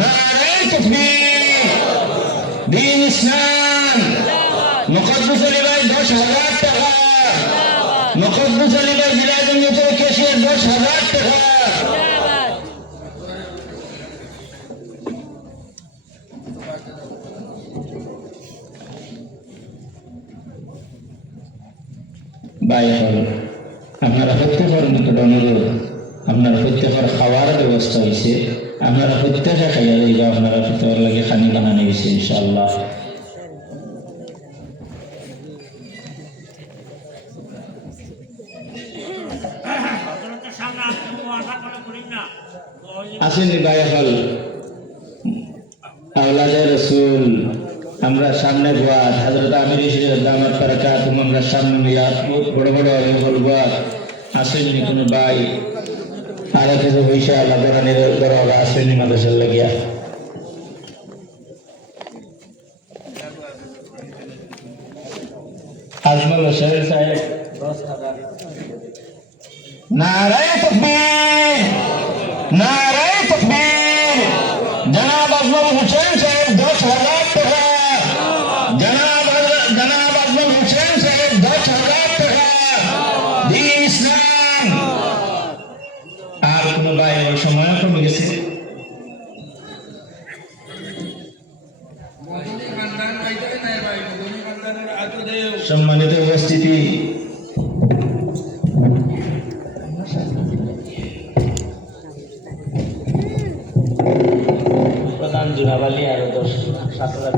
নারে তাকবীর। দ্বীন ইসলাম। মুকদ্দাস আলী ভাই 10,000 টাকা। মুকদ্দাস আলী ভাই জিলাদুন্নতের ক্যাশিয়ার 10,000 টাকা। ভাই হল আপনারা প্রত্যেকের নিকট অনুরোধ, আপনারা প্রত্যেকের খাওয়ার ব্যবস্থা হয়েছে, আপনারা প্রত্যেকে খাইয়া যাইবা, আপনারা প্রত্যেকের লাগে খানি বানানো হয়েছে ইনশাআল্লাহ। আসেনি ভাই হল আওলাদে রসুল, আমরা সামনে বাদ হযরত আমির শরীফ দামাত বারাকাতুহুম আমরা সামনে নিয়া বড় বড় বলবো। আসেননি কোনো ভাই আর কিছু পয়সা আল্লাহ কোরআনের দরবার আসেননি মাদ্রাসার লাগিয়া। আজমল হোসেন সাহেব 10,000। নারে তাকবীর, নারে তাকবীর। জনাব আজমল হোসেন সাহেব 10,000 টাকা। জনাব আজমল হোসেন সাহেব 10,000 টাকা। দ্বীন ইসলাম। আর কোন ভাই ওই সময় কমে গেছে? সম্মানিত উপস্থিতি, প্রধান জুনাবালি আরো 7,000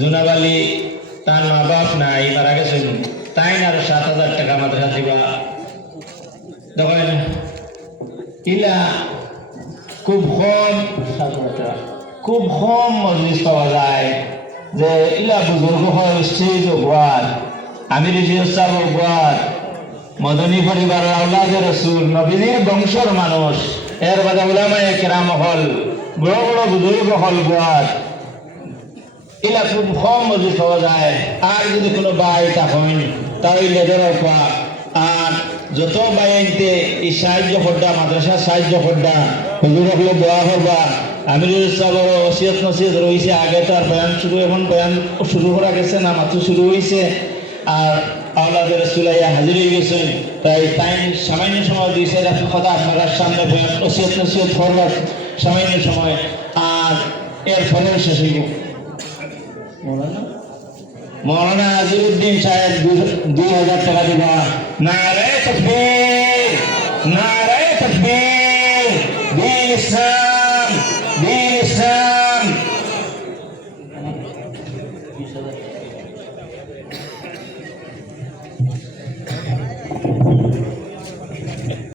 জুনাবালি তার মা বাপ নাই, মারা গেছেন, তাই না আরো 7,000 টাকা মাদ্রাসা দিবা। দেখেন ইলা খুব কম, খুব কম মজলিস পাওয়া যায় যে ইলা বুজুর্গ হয় স্টেজ গোয়ার, আমির সাহেব গোয়ার, মদনী পরিবার আওলাদে রসুল নবীর বংশর মানুষ, এর বাদে উলামায়ে কেরাম হল, বড় বড় বুজুর্গ হল গোয়ার, ইলা খুব কম মজলিস পাওয়া যায়। আর যদি কোনো ভাই তখন তাহলে ধরো আর যত বাইনতে এই সাহায্য করডা মাদ্রাসা সাহায্য করডা হুজুর হলে দোয়া করবা। আমির সাহেবের ওসিয়ত নসিহত রয়েছে, আগে তো আর বয়ান শুরু, এখন বয়ান শুরু করা গেছে না, মাত্র শুরু হয়েছে। আর আওলাদে রাসূল হাজির হয়ে গেছেন, তাই সামান্য সময় দিয়েছে কথা আপনারা সামনে বয়ান ওসিয়ত নসিহত করবার সামান্য সময়, আর এর ফলে শেষ হইব। মৌলানা আজিরউদ্দিন সাহেব 2,000 টাকা দিবা। নারে তাকবীর, নারে তাকবীর। দ্বীন ইসলাম, দ্বীন